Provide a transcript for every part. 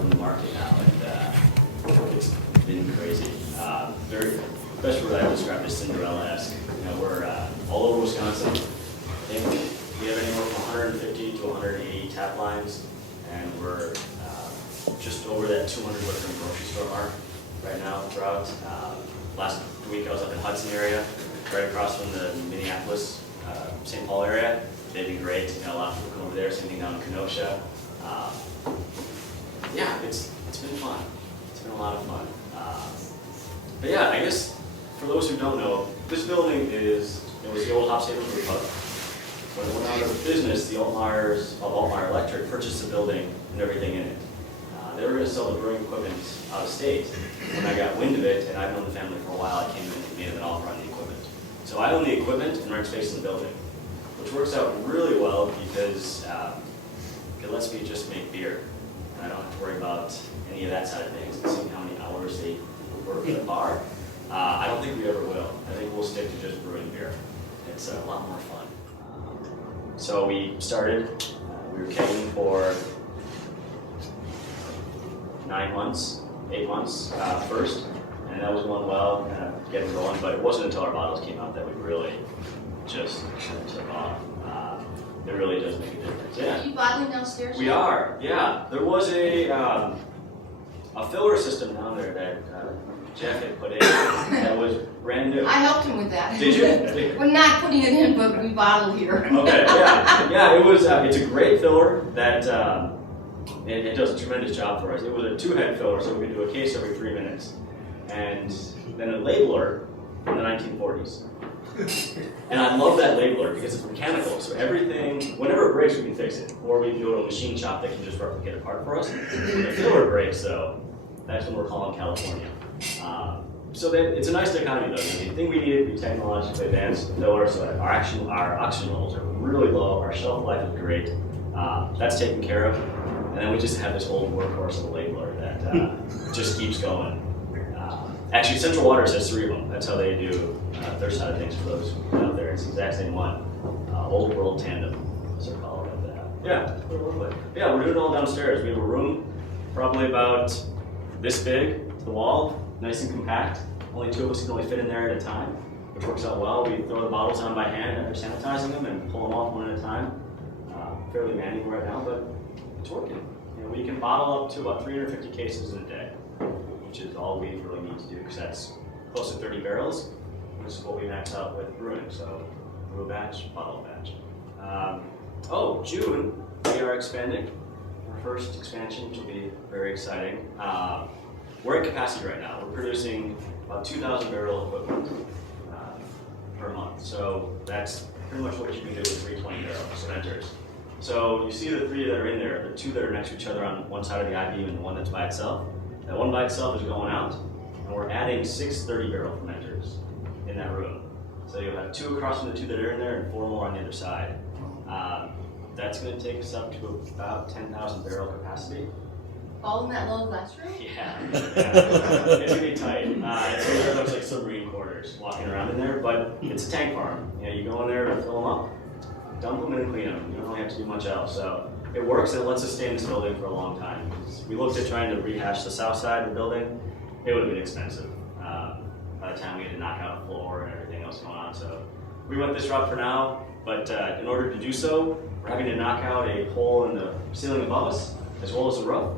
out in the market now, and it's been crazy. Very, best word I would describe as Cinderella-esque. You know, we're all over Wisconsin. I think we have anywhere from 150 to 180 tap lines, and we're just over that 200 liquor and grocery store mark right now throughout. Last week I was up in Hudson area, right across from the Minneapolis, St. Paul area. They've been great. You know, a lot of people come over there. Same thing down in Kenosha. Yeah, it's been fun. It's been a lot of fun. But yeah, I guess for those who don't know, this building was the old Hopstable Brew Pub. When it went out of business, the Altmaiers of Altmaier Electric purchased the building and everything in it. They were going to sell the brewing equipment out of state. When I got wind of it, and I've known the family for a while, I came in and made them an offer on the equipment. So I own the equipment and rent space in the building, which works out really well because it lets me just make beer. And I don't have to worry about any of that side of things and seeing how many hours they work at a bar. I don't think we ever will. I think we'll stick to just brewing beer. It's a lot more fun. So we started, we were kegging for 9 months, 8 months first, and that was going well, kind of getting rolling, but it wasn't until our bottles came out that we really just took off. It really does make a difference. Yeah. Are you bottling downstairs? We are, yeah. There was a filler system down there that Jeff had put in that was brand new. I helped him with that. Did you? We're not putting it in, but we bottle here. Okay, yeah. Yeah, it was, it's a great filler that it does a tremendous job for us. It was a 2-head filler, so we could do a case every 3 minutes. And then a labeler from the 1940s. And I love that labeler because it's mechanical, so everything, whenever it breaks, we can fix it. Or we can go to a machine shop that can just replicate a part for us. When the filler breaks, though, that's when we're calling California. So it's a nice dichotomy, though. The thing we need to be technologically advanced the filler so that our oxygen levels are really low, our shelf life is great. That's taken care of. And then we just have this old workhorse of a labeler that just keeps going. Actually, Central Waters has 3 of them. That's how they do their side of things for those out there. It's the exact same one. Old World Tandem, as they're called. Yeah, yeah, we're doing it all downstairs. We have a room probably about this big to the wall, nice and compact. Only 2 of us can only fit in there at a time, which works out well. We throw the bottles on by hand after sanitizing them and pull them off one at a time. Fairly manual right now, but it's working. You know, we can bottle up to about 350 cases in a day, which is all we really need to do because that's close to 30 barrels. This is what we max out with brewing, so brew a batch, bottle a batch. June, we are expanding. Our first expansion, which will be very exciting. We're at capacity right now. We're producing about 2,000 barrel equivalent per month. So that's pretty much what you can do with 320 barrel cementers. So you see the 3 that are in there, the 2 that are next to each other on one side of the I-beam and the one that's by itself. That one by itself is going out, and we're adding 6 30-barrel fermenters in that room. So you'll have 2 across from the 2 that are in there and 4 more on the other side. That's going to take us up to about 10,000 barrel capacity. All in that little glass room? Yeah. It's going to be tight. It looks like submarine quarters walking around in there, but it's a tank farm. You know, you go in there and fill them up, dump them in and clean them. You don't really have to do much else. So it works and it lets us stay in this building for a long time. We looked at trying to rehash the south side of the building. It would have been expensive. By the time we had to knock out a floor and everything else going on. So we went this route for now, but in order to do so, we're having to knock out a hole in the ceiling above us, as well as the roof,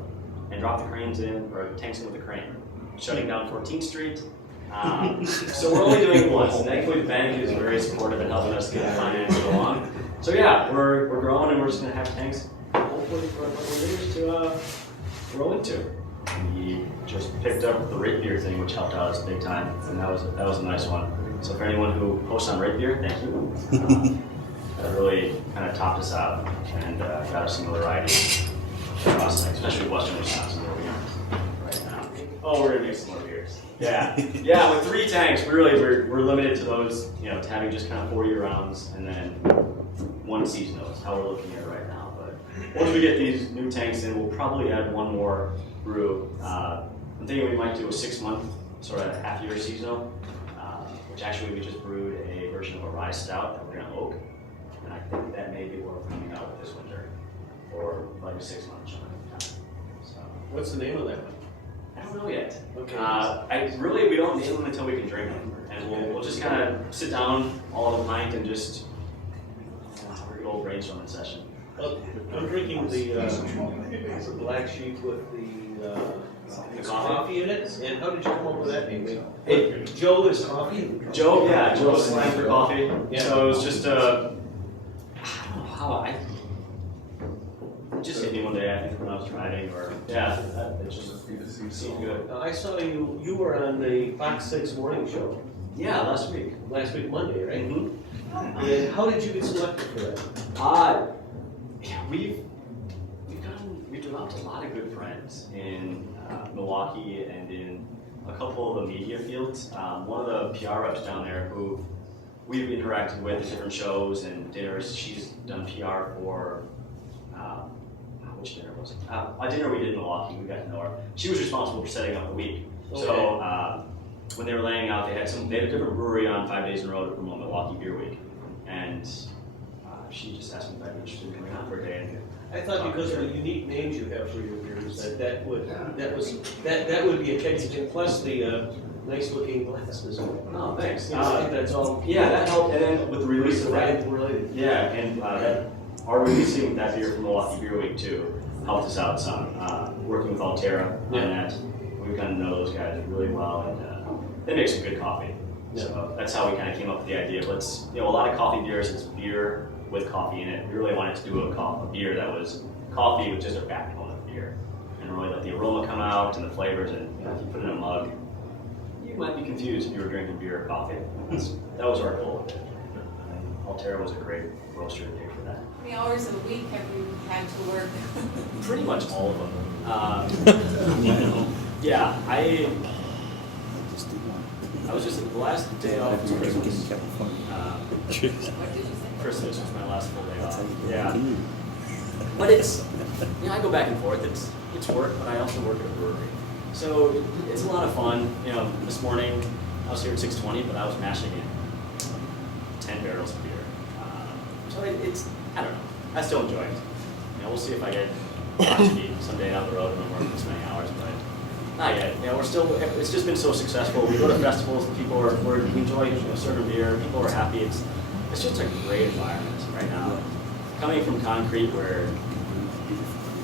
and drop the cranes in, or tanks in with the crane. Shutting down 14th Street. So we're only doing it once, and thankfully the bank is very supportive in helping us get the financing along. So yeah, we're growing, and we're just going to have tanks, hopefully for a couple of years to grow into. We just picked up the rate beer thing, which helped out us big time, and that was a nice one. So for anyone who posts on rate beer, thank you. That really kind of topped us out and got us some notoriety across, especially Western Wisconsin where we are right now. Oh, we're gonna make some more beers. Yeah, yeah. With 3 tanks, we're limited to those, to having just kind of 4 year rounds and then 1 seasonal. That's how we're looking at it right now. But once we get these new tanks in, we'll probably add 1 more brew. I'm thinking we might do a 6-month sort of half-year seasonal, which actually we just brewed a version of a rye stout that we're gonna oak, and I think that may be what we're coming out with this winter, or like a 6-month chunk of time. So What's the name of that one? I don't know yet. Okay. We don't name them until we can drink them, and we'll just kind of sit down, all of a pint, and just have a good old brainstorming session. Well, I'm drinking the Black Sheep with the coffee in it. And how did you come up with that name? Joe is coffee? Joe's slang for coffee. Yeah. So it was just, I don't know how, it just hit me one day, I think when I was driving, or, it just seemed good. I saw you were on the Fox 6 morning show. Yeah, last week. Last week, Monday, right? Mm-hmm. And how did you get selected for that? We've developed a lot of good friends in Milwaukee and in a couple of the media fields. One of the PR reps down there who we've interacted with at different shows and dinners. She's done PR for which dinner was it? A dinner we did in Milwaukee. We got to know her. She was responsible for setting up the week. Okay. So when they were laying out, they had a different brewery on 5 days in a row to promote Milwaukee Beer Week, and she just asked me if I'd be interested in coming out for a day. And I thought because of the unique names you have for your beers that would be a catchy thing. Plus the nice looking glasses. Oh, thanks. I think that's all. Yeah, that helped. And then with the release of that, related. yeah, and our releasing that beer from Milwaukee Beer Week too helped us out some. Working with Altera on that, we've gotten to know those guys really well, and they make some good coffee. Yeah. So that's how we kind of came up with the idea. But a lot of coffee beers, it's beer with coffee in it. We really wanted to do a beer that was coffee with just a backbone of beer, and really let the aroma come out and the flavors. And if you put it in a mug, you might be confused if you were drinking beer or coffee. That was our goal with it. Altera was a great roaster to pick for that. How many hours a week have you had to work? Pretty much all of them. Yeah, I was just the last day off was Christmas. What did you say? Christmas was my last full day off. Yeah. But it's, I go back and forth. It's work, but I also work at a brewery. So it's a lot of fun. This morning I was here at 6:20, but I was mashing in 10 barrels of beer. So it's, I don't know. I still enjoy it. We'll see if I get opportunity someday down the road when I'm working this many hours, but not yet. It's just been so successful. We go to festivals, and people we enjoy serving beer. People are happy. It's just a great environment right now. Coming from concrete, where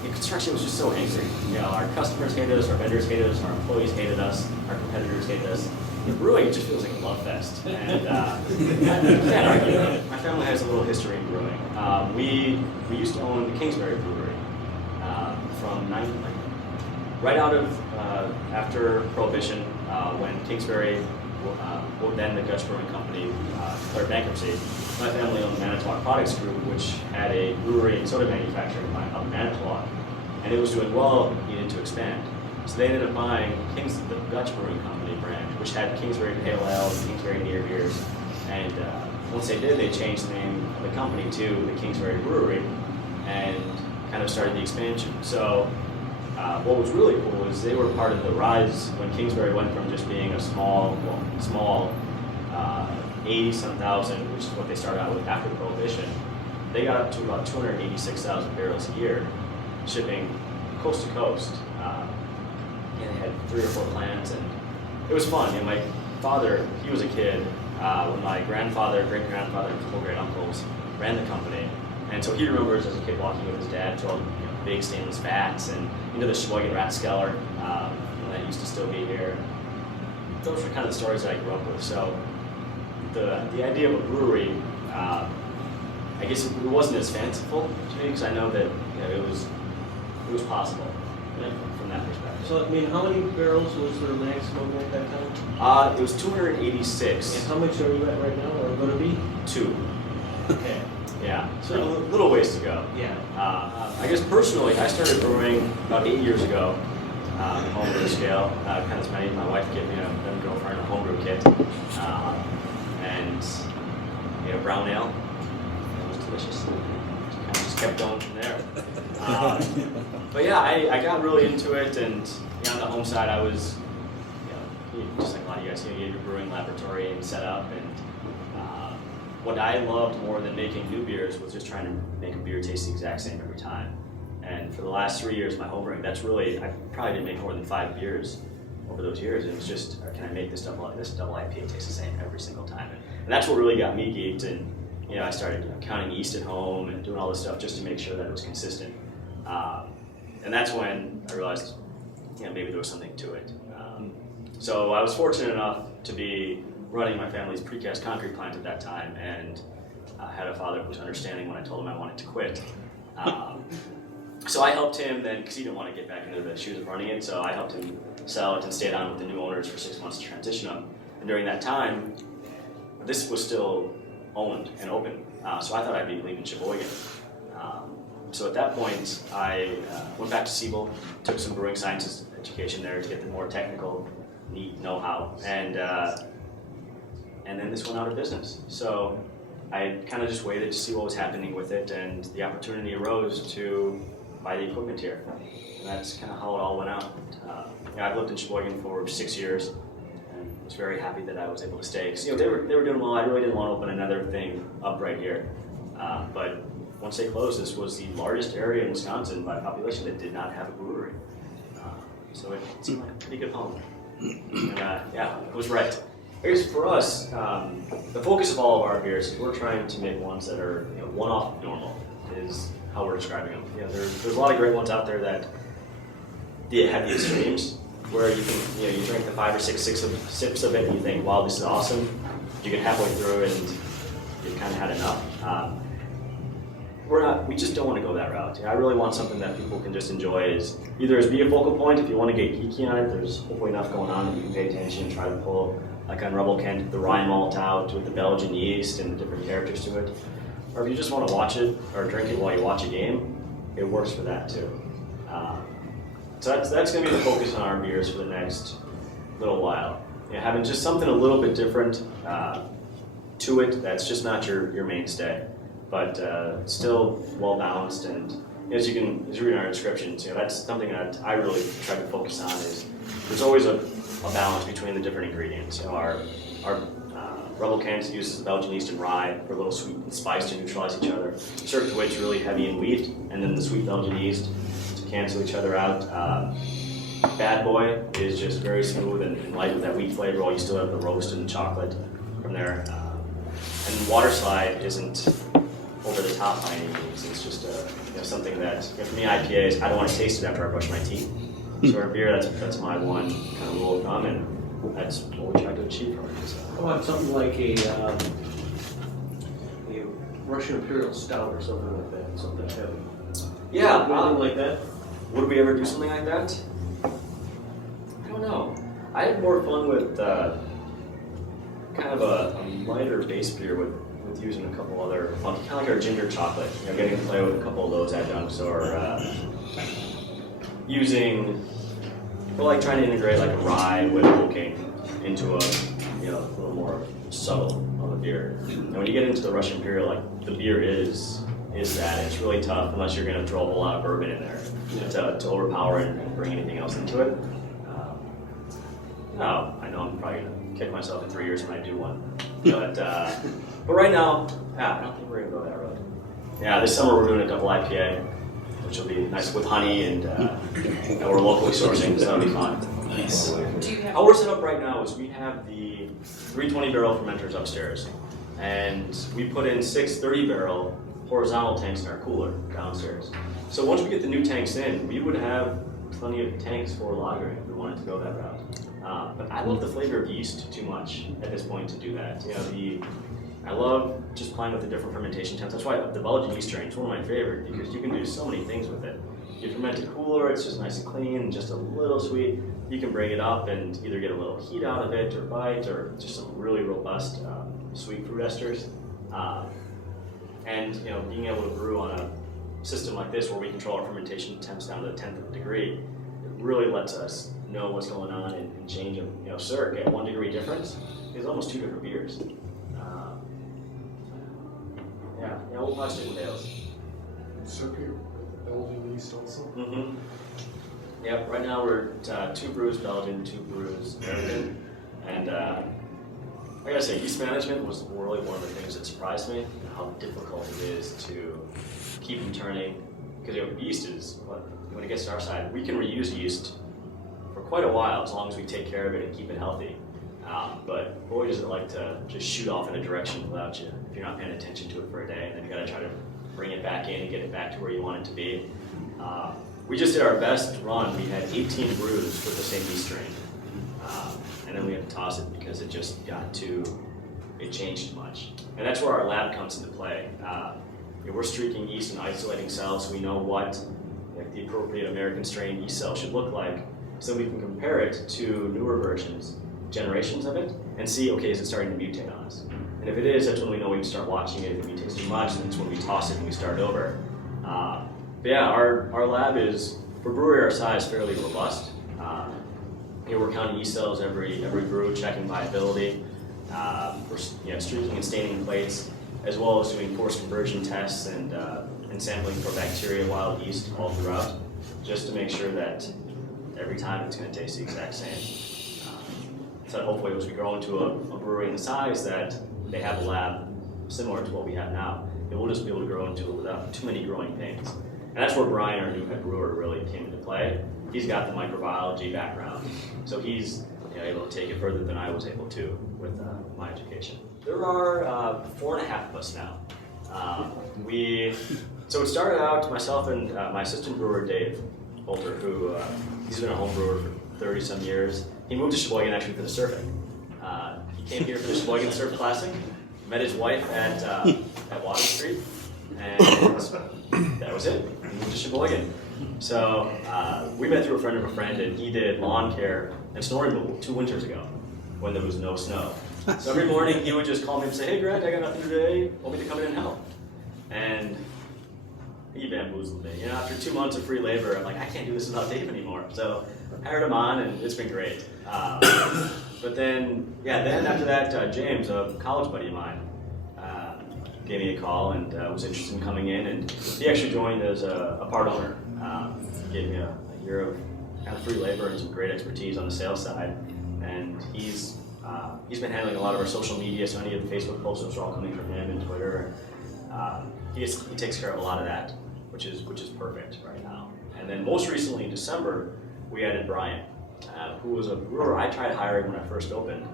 the construction was just so angry. Our customers hated us, our vendors hated us, our employees hated us, our competitors hated us. The brewing, it just feels like a love fest, and I can't argue that. My family has a little history in brewing. We used to own the Kingsbury Brewery from right out of after Prohibition, when Kingsbury, then the Dutch Brewing Company, declared bankruptcy. My family owned the Manitowoc Products Group, which had a brewery and soda manufacturing plant up in Manitowoc, and it was doing well, needed to expand. So they ended up buying the Dutch Brewing Company brand, which had Kingsbury Pale Ale and Kingsbury Near Beers. And once they did, they changed the name of the company to the Kingsbury Brewery and kind of started the expansion. So what was really cool is they were part of the rise when Kingsbury went from just being a small 80-some thousand, which is what they started out with after Prohibition. They got up to about 286,000 barrels a year, shipping coast to coast. And they had 3 or 4 plants, and it was fun. My father, he was a kid when my grandfather, great-grandfather, and 4 great-uncles ran the company. And so he remembers as a kid walking with his dad to all big stainless vats and into the Sheboygan Sudzzers that used to still be here. Those were kind of the stories that I grew up with. So the idea of a brewery, I guess it wasn't as fanciful to me, because I know that it was possible from that perspective. So, how many barrels was their maximum at that time? It was 286. And how much are you at right now, or going to be? 2. Okay. Yeah, so a little ways to go. Yeah. I guess personally, I started brewing about 8 years ago, homebrew scale. Kind of many. My wife gave me a girlfriend a homebrew kit, and brown ale. It was delicious. Kind of just kept going from there. But yeah, I got really into it, and on the home side, I was, just like a lot of you guys, you had your brewing laboratory and set up, and what I loved more than making new beers was just trying to make a beer taste the exact same every time. And for the last 3 years, my homebrewing, that's really, I probably didn't make more than 5 beers over those years. And it was just, can I make this double IPA taste the same every single time? And that's what really got me geeked. And I started counting yeast at home and doing all this stuff just to make sure that it was consistent. And that's when I realized, maybe there was something to it. So I was fortunate enough to be running my family's precast concrete plant at that time, and I had a father who was understanding when I told him I wanted to quit. So I helped him then, because he didn't want to get back into the shoes of running it, so I helped him sell it and stayed on with the new owners for 6 months to transition them. And during that time, this was still owned and open, so I thought I'd be leaving Sheboygan. So at that point, I went back to Siebel, took some brewing sciences education there to get the more technical, neat know-how, and then this went out of business. So I kind of just waited to see what was happening with it, and the opportunity arose to buy the equipment here. And that's kind of how it all went out. I've lived in Sheboygan for 6 years, and was very happy that I was able to stay. Because they were doing well. I really didn't want to open another thing up right here, but once they closed, this was the largest area in Wisconsin by population that did not have a brewery. So it seemed like a pretty good home. And it was right. I guess for us, the focus of all of our beers is we're trying to make ones that are one-off normal, is how we're describing them. There's a lot of great ones out there that have the extremes, where you can you drink the 5 or 6 sips of it and you think, wow, this is awesome. You get halfway through and you've kind of had enough. We just don't want to go that route. I really want something that people can just enjoy as be a focal point. If you want to get geeky on it, there's hopefully enough going on that you can pay attention and try to pull, like on Rebel Kent, the rye malt out with the Belgian yeast and different characters to it. Or if you just want to watch it or drink it while you watch a game, it works for that too. So that's going to be the focus on our beers for the next little while. Having just something a little bit different to it that's just not your mainstay, but still well balanced. And as you read in our descriptions, that's something that I really try to focus on. Is there's always a balance between the different ingredients. Our Rebel Kent uses Belgian yeast and rye for a little sweet and spice to neutralize each other. Cirque du Witch really heavy in wheat, and then the sweet Belgian yeast to cancel each other out. Bad Boy is just very smooth and light with that wheat flavor, while you still have the roast and the chocolate from there. And Water Slide isn't over the top by any means. It's just something that, for me, IPAs, I don't want to taste it after I brush my teeth. So our beer, that's my one kind of rule of thumb, and that's what we try to achieve from it. So. How about something like a Russian Imperial Stout or something like that? Something heavy. Yeah. Anything like that? Would we ever do something like that? I don't know. I had more fun with kind of a lighter base beer with using a couple other, kind of like our ginger chocolate. Getting to play with a couple of those adjuncts, or trying to integrate like a rye with oaking into a little more subtle of a beer. And when you get into the Russian Imperial, like the beer is that. It's really tough unless you're going to throw a whole lot of bourbon in there to overpower it and bring anything else into it. No, I know I'm probably going to kick myself in 3 years when I do one. But right now, I don't think we're going to go that road. Yeah, this summer we're doing a double IPA, which will be nice with honey, and we're locally sourcing, so that'll be fun. Nice. How we're set up right now is we have the 320 barrel fermenters upstairs, and we put in 6 30-barrel horizontal tanks in our cooler downstairs. So once we get the new tanks in, we would have plenty of tanks for lagering if we wanted to go that route. But I love the flavor of yeast too much at this point to do that. I love just playing with the different fermentation temps. That's why the Belgian yeast strain is one of my favorite, because you can do so many things with it. You ferment it cooler, it's just nice and clean, and just a little sweet. You can bring it up and either get a little heat out of it, or bite, or just some really robust sweet fruit esters. And being able to brew on a system like this, where we control our fermentation temps down to the 10th of a degree, it really lets us know what's going on and change them. Cirque at 1 degree difference is almost 2 different beers. We'll probably stick with ales. Circuit Belgian yeast also? Mm-hmm. Yep, right now we're 2 brews Belgian, 2 brews American. And I gotta say, yeast management was really one of the things that surprised me, how difficult it is to keep them turning because yeast is, when it gets to our side, we can reuse yeast for quite a while as long as we take care of it and keep it healthy. But boy, does it like to just shoot off in a direction without you, if you're not paying attention to it for a day, and then you got to try to bring it back in and get it back to where you want it to be. We just did our best run. We had 18 brews with the same yeast strain, and then we had to toss it because it just it changed too much. And that's where our lab comes into play. We're streaking yeast and isolating cells, so we know what the appropriate American strain yeast cell should look like, so we can compare it to newer versions, generations of it, and see, okay, is it starting to mutate on us? And if it is, that's when we know we can start watching it. If it mutates too much, then it's when we toss it and we start over. But yeah, our lab is, for brewery our size, fairly robust. We're counting yeast cells every brew, checking viability. We're streaking and staining plates, as well as doing forced conversion tests and sampling for bacteria, wild yeast all throughout, just to make sure that every time it's going to taste the exact same. So hopefully as we grow into a brewery in the size that they have a lab similar to what we have now, we'll just be able to grow into it without too many growing pains. And that's where Brian, our new head brewer, really came into play. He's got the microbiology background, so he's able to take it further than I was able to with my education. There are 4.5 of us now. So it started out, myself and my assistant brewer, Dave Bolter, who he's been a home brewer for 30 some years. He moved to Sheboygan actually for the surfing. He came here for the Sheboygan Surf Classic, met his wife at Water Street, and that was it. He moved to Sheboygan. So we met through a friend of a friend, and he did lawn care and snow removal 2 winters ago when there was no snow. So every morning he would just call me and say, "Hey Grant, I got nothing to do today. Want me to come in and help?" And he bamboozled me. After 2 months of free labor, I'm like, I can't do this without Dave anymore. So I hired him on, and it's been great. But then after that, James, a college buddy of mine, gave me a call and was interested in coming in, and he actually joined as a part owner. Gave me a year of kind of free labor and some great expertise on the sales side, and he's been handling a lot of our social media, so any of the Facebook posts are all coming from him, and Twitter. He takes care of a lot of that, which is perfect right now. And then most recently in December, we added Brian, who was a brewer I tried hiring when I first opened,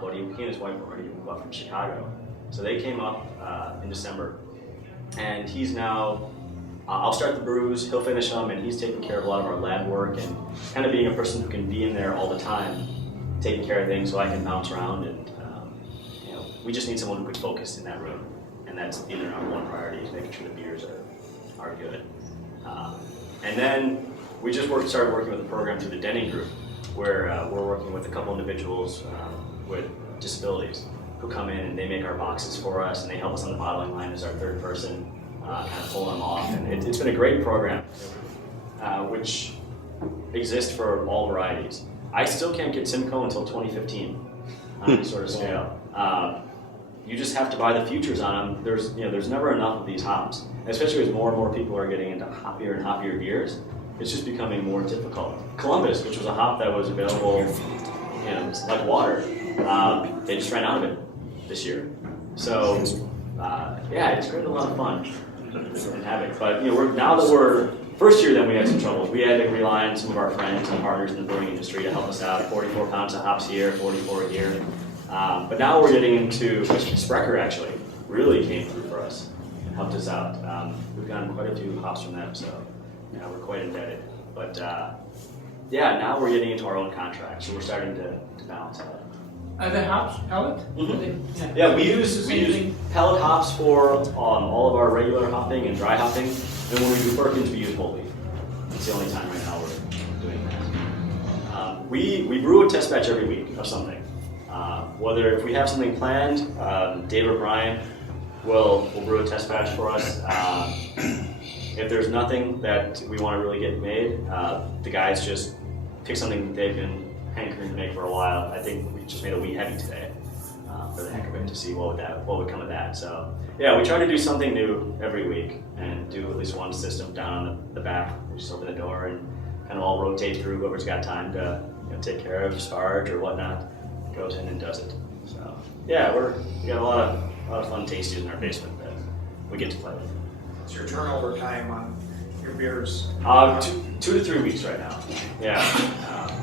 but he and his wife were ready to move up from Chicago. So they came up in December, and he's now, I'll start the brews, he'll finish them, and he's taking care of a lot of our lab work and kind of being a person who can be in there all the time, taking care of things so I can bounce around, and we just need someone who could focus in that room, and that's either our one priority is making sure the beers are good. And then we just started working with a program through the Denny Group, where we're working with a couple individuals with disabilities who come in and they make our boxes for us, and they help us on the bottling line as our third person, kind of pulling them off. And it's been a great program, which exists for all varieties. I still can't get Simcoe until 2015 on any sort of scale. You just have to buy the futures on them. There's never enough of these hops, especially as more and more people are getting into hoppier and hoppier beers. It's just becoming more difficult. Columbus, which was a hop that was available, like water, they just ran out of it this year. So, it's created a lot of fun and havoc. But now that we're first year, then we had some troubles. We had to rely on some of our friends and partners in the brewing industry to help us out. 44 pounds of hops here, 44 here. But now we're getting into, Sprecher actually really came through for us and helped us out. We've gotten quite a few hops from them, so we're quite indebted. But now we're getting into our own contract, so we're starting to balance out. Are the hops pellet? Mm-hmm. Yeah, we use pellet hops for all of our regular hopping and dry hopping, and when we do Perkins, we use whole leaf. It's the only time right now we're doing that. We brew a test batch every week of something. Whether if we have something planned, Dave or Brian will brew a test batch for us. If there's nothing that we want to really get made, the guys just pick something that they've been hankering to make for a while. I think we just made a wee heavy today for the heck of it to see what would come of that. So we try to do something new every week and do at least one system down on the back. We just open the door and kind of all rotate through whoever's got time to take care of sparge or whatnot, goes in and does it. So we got a lot of fun tasties in our basement that we get to play with. What's your turnover time your beers? 2 to 3 weeks right now. Yeah.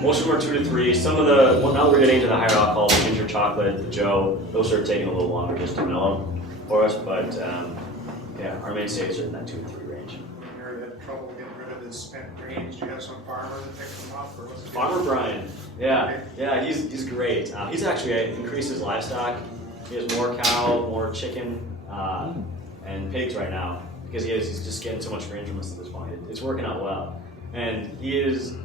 Most of them are 2 to 3. Some of the, well, now that we're getting into the higher alcohol, the ginger chocolate, the Joe, those are taking a little longer just to mellow for us. But yeah, our mainstays are in that 2 to 3 range. You're had trouble getting rid of the spent grains. Do you have some farmer that picks them up, or what's it? Farmer Brian. Yeah, he's great. He's actually increased his livestock. He has more cow, more chicken, and pigs right now because he's just getting so much grain from us at this point. It's working out well. And he is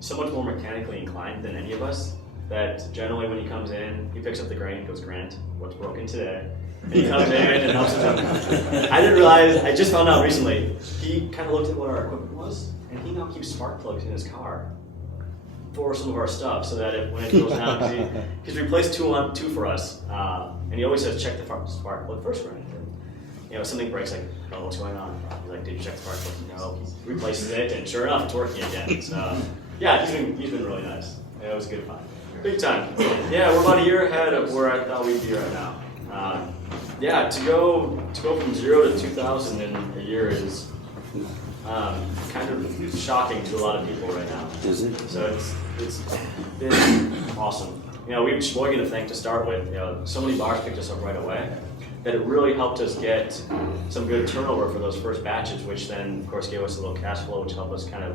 so much more mechanically inclined than any of us that generally when he comes in, he picks up the grain and goes, Grant, what's broken today? And he comes in and helps us out. I didn't realize, I just found out recently, he kind of looked at what our equipment was, and he now keeps spark plugs in his car for some of our stuff so that when it goes down, he's replaced two for us, and he always says, check the spark plug first, Grant. You know, something breaks, like, oh, what's going on? He's like, did you check the spark plug? No, he replaces it, and sure enough, it's working again. So, yeah, he's been really nice. Yeah, it was good fun. Big time. Yeah, we're about a year ahead of where I thought we'd be right now. Yeah, to go from 0 to 2,000 in a year is kind of shocking to a lot of people right now. Is it? So it's been awesome. You know, we have Sheboygan to thank to start with. You know, so many bars picked us up right away that it really helped us get some good turnover for those first batches, which then, of course, gave us a little cash flow, which helped us kind of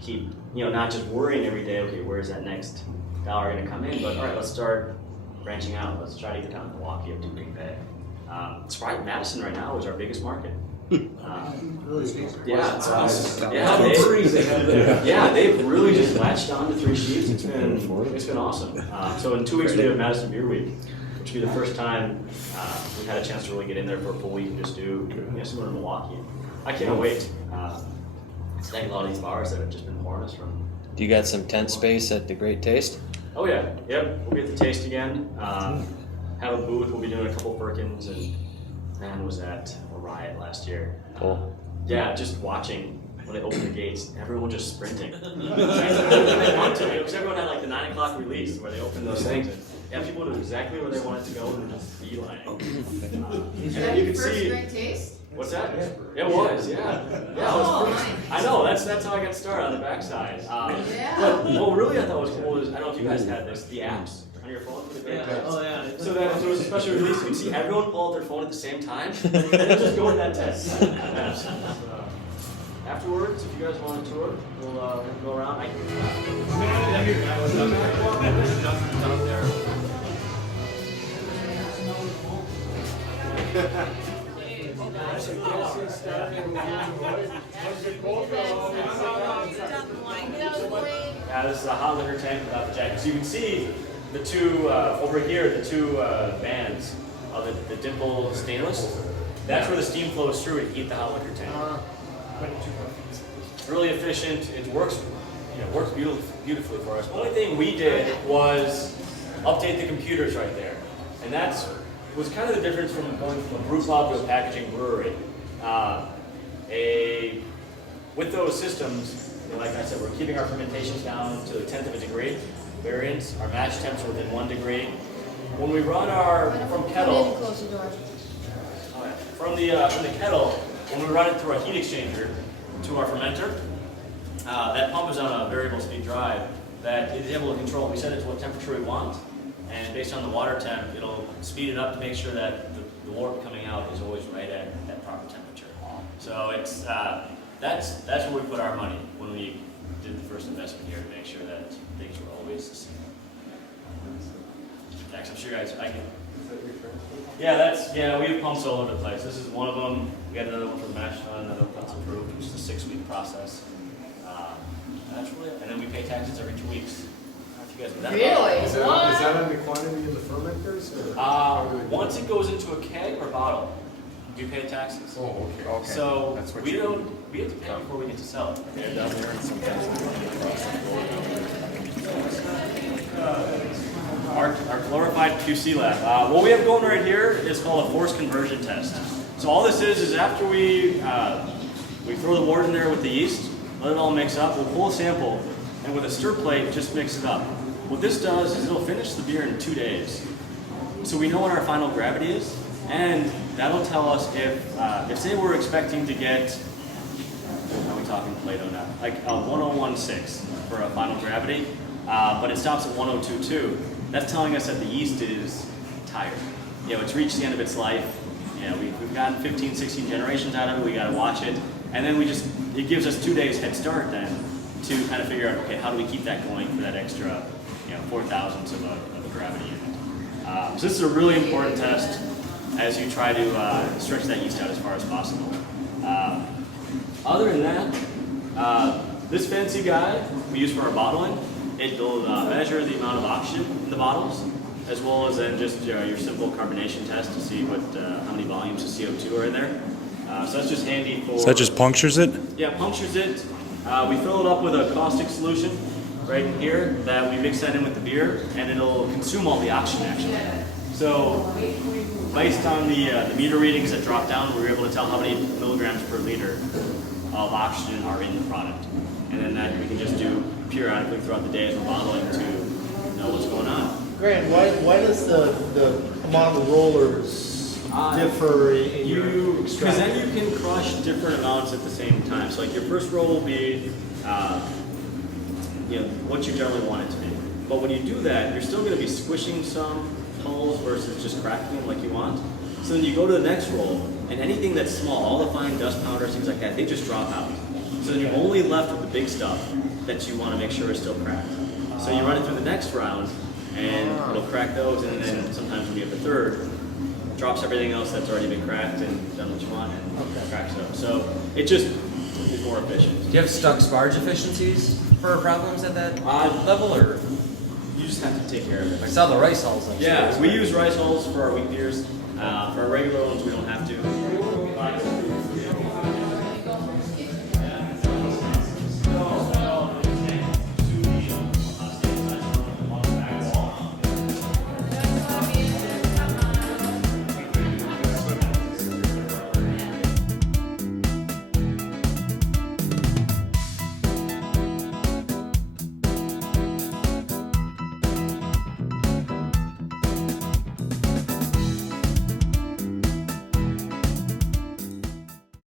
keep, you know, not just worrying every day, okay, where's that next dollar going to come in, but all right, let's start branching out. Let's try to get down to Milwaukee, up to Green Bay. Sprite Madison right now is our biggest market. Yeah, it's awesome. Yeah, they've really just latched on to 3 Sheeps. It's been awesome. So in 2 weeks we have Madison Beer Week, which will be the first time we've had a chance to really get in there for a full week and just do similar to Milwaukee. I can't wait. Thank a lot of these bars that have just been pouring us from. Do you got some tent space at the Great Taste? Oh yeah, yep. We'll be at the Taste again. Have a booth. We'll be doing a couple Perkins, and man, was that a riot last year. Cool. Yeah, just watching when they opened the gates, everyone just sprinting. They wanted to, because everyone had like the 9 o'clock release where they opened those things. And, yeah, people knew exactly where they wanted to go and just beeline. Is And that you your could first see. Great Taste? What's that? It was, yeah. Yeah, it was nice. I know, that's how I got started on the backside. Yeah. But what really I thought was cool is, I don't know if you guys had this, the apps on your phone for the Great Taste. Oh, yeah. So that if there was a special release, you could see everyone pull out their phone at the same time, and then just go to that test. Afterwards, if you guys want a tour, we'll go around. I Yeah, this is a hot liquor tank without the jacket. So you can see the two, over here, the two bands of the dimple stainless. That's where the steam flows through to heat the hot liquor tank. It's really efficient. It works, works beautifully for us. The only thing we did was update the computers right there. And that's was kind of the difference from going from a brew pub to a packaging brewery. With those systems, like I said, we're keeping our fermentations down to a 1/10 of a degree. Variance, our match temps are within 1 degree. When we run our from kettle, from the kettle, when we run it through a heat exchanger to our fermenter, that pump is on a variable speed drive that is able to control. We set it to what temperature we want, and based on the water temp, it'll speed it up to make sure that the warp coming out is always right at that proper temperature. So it's that's where we put our money when we did the first investment here to make sure that things were always the same. Thanks, I'm sure you guys, I can. Yeah, we have pumps all over the place. This is one of them. We got another one for the mash tun, another one that's approved, which is a 6-week process. That's really it. And then we pay taxes every 2 weeks. I don't know if you guys know that. Really? Is that on the quantity of the fermenters? Or Once it goes into a keg or bottle, you pay taxes. Oh, okay. So That's what we have to pay before we get to sell it. Yeah, down there and sometimes Our glorified QC lab. What we have going right here is called a force conversion test. So all this is after we throw the wort in there with the yeast, let it all mix up, we'll pull a sample, and with a stir plate, just mix it up. What this does is it'll finish the beer in 2 days. So we know what our final gravity is, and that'll tell us if say we're expecting to get, talking Plato now, like a 1016 for a final gravity, but it stops at 1022. That's telling us that the yeast is tired. You know, it's reached the end of its life. You know, we've gotten 15, 16 generations out of it. We got to watch it, and then it gives us 2 days head start then to kind of figure out, okay, how do we keep that going for that extra, 4 thousandths of a gravity unit. So this is a really important test as you try to stretch that yeast out as far as possible. Other than that, this fancy guy we use for our bottling, it'll measure the amount of oxygen in the bottles, as well as then just your simple carbonation test to see how many volumes of CO2 are in there. So that's just handy for... So that just punctures it? Yeah, punctures it. We fill it up with a caustic solution right here that we mix that in with the beer, and it'll consume all the oxygen actually. So based on the meter readings that drop down, we were able to tell how many milligrams per liter of oxygen are in the product. And then that we can just do periodically throughout the day as we're bottling to know what's going on. Grant, why does the amount of rollers differ in your Because extract? then you can crush different amounts at the same time. So like your first roll will be what you generally want it to be. But when you do that, you're still going to be squishing some hulls versus just cracking them like you want. So then you go to the next roll, and anything that's small, all the fine dust powders, things like that, they just drop out. So then you're only left with the big stuff that you want to make sure is still cracked. So you run it through the next round, and it'll crack those, and then sometimes when you have the third, drops everything else that's already been cracked and done what you want, and cracks them. So it just is more efficient. Do you have stuck sparge efficiencies for problems at that level, or? You just have to take care of it. I saw the rice hulls. Yeah, we use rice hulls for our wheat beers. For our regular ones, we don't have to.